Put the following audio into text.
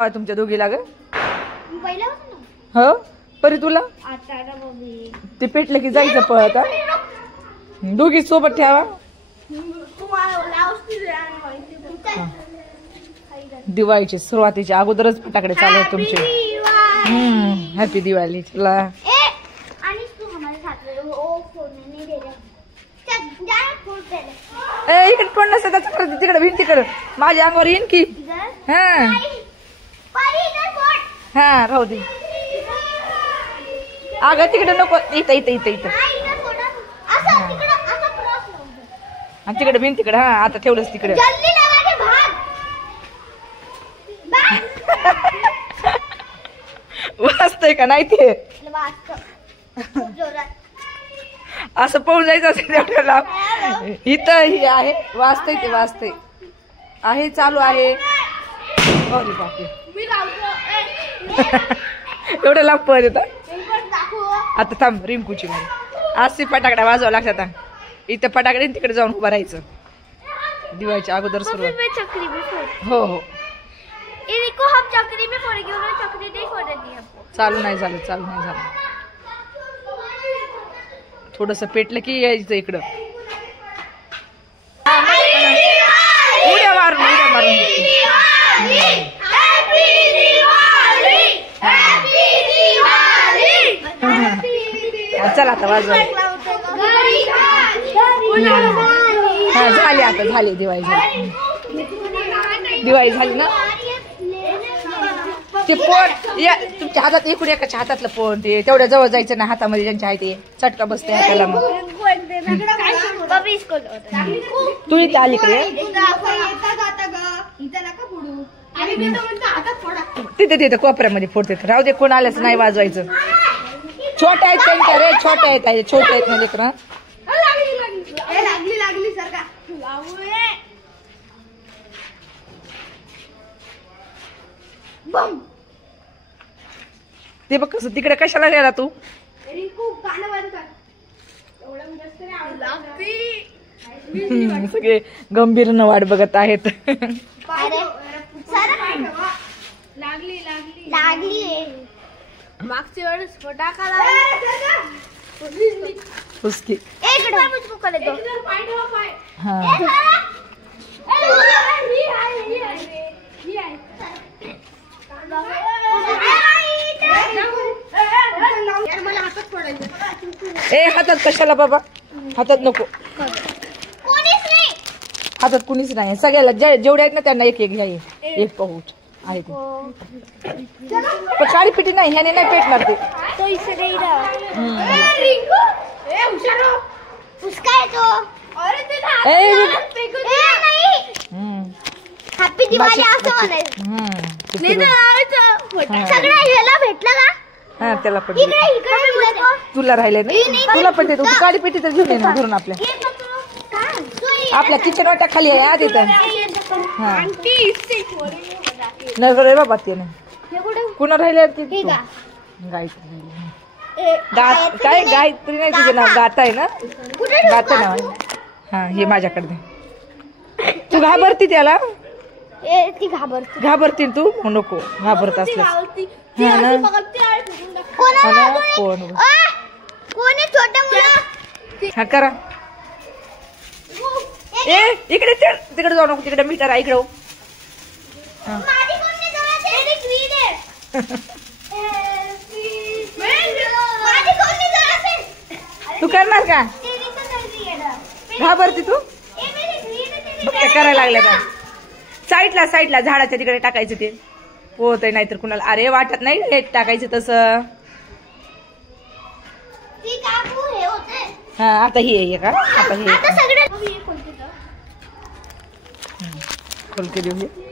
तुमच्या दोघीला ग हो परी तुला ते पेटलं की जायचं पळत दोघी सोबत ठेवा दिवाळीची सुरुवातीच्या अगोदरच फटाकडे चालू आहेत तुमचे हॅपी दिवाळी तुला इकडे कोण नसतं त्याच्याकडे तिकडे भिंत तिकडे माझ्या अंगावर येईन की हा राहू दे अगं तिकडे नको इथं इथं इथं इथं आणि तिकडे भिंत तिकडे हा आता ठेवलंच तिकडे वाचतय का नाही ते असं पळून जायचं असेल तेवढ्याला इथं हे आहे वाचतय ते वाचतय आहे चालू आहे अरे बापरे एवढं लांब पळत येतात आता थांब रिंकूची मारी आज फटाकडा वाजवा लागतात इथं फटाकडे तिकडे जाऊन उभं राहायचं दिवाळीच्या अगोदर सुरुवात हो हो चालू नाही झालं चालू नाही झालं थोडस पेटलं की यायचं इकडं उड्या मारून चला आता वाजवा हा झाली आता झाली दिवाळी झाली दिवाळी झाली ना ते पोट या तुमच्या हातात एकूण एकाच्या हातातलं पोट ते तेवढ्या जवळ जायचं ना हातामध्ये ज्यांच्या आहे ते चटका बसते हाताला मग तू इथे अलीकडे तिथे तिथे कोपऱ्यामध्ये फोडते राहू दे कोण आल्याच नाही वाजवायचं छोट्या आहेत त्यांच्या रे छोट्या आहेत छोट्या आहेत ना लेकरं ते बघ कसं तिकडे कशाला गेला तू सगळे गंभीर न वाट बघत आहेत मागच्या वेळेस फटाका उसकी ए हातात कशाला बाबा हातात नको हातात कुणीच नाही सगळ्याला जेवढे आहेत ना त्यांना एक एक घ्या एक पाऊच आहे पण काळी पिठी नाही ह्याने नाही पेटणार ते हॅपी दिवाळी असं म्हणायचं हा त्याला पण तुला राहिले नाही तुला पण देतो काळी पेटी तर घेऊन ये ना धरून आपल्या किचन वाट्या खाली आहे आधी तर हा नाही रे बाबा ते नाही कुणा राहिले गायत्री काय गायत्री नाही तुझं नाव गाता आहे ना गाता नाव हा हे माझ्याकडे तू घाबरती त्याला घाबरती तू नको घाबरत असलं हा करा ए इकडे तिकडे जाऊ नको तिकडे मीटर आहे इकडे तू करणार का घाबरती तू बघ करायला लागल्या का साईडला झाडाच्या तिकडे टाकायचं ते होत नाहीतर कुणाला अरे वाटत नाही लेट टाकायचं तसं हा आता ही आहे का आता हे खोलके देऊ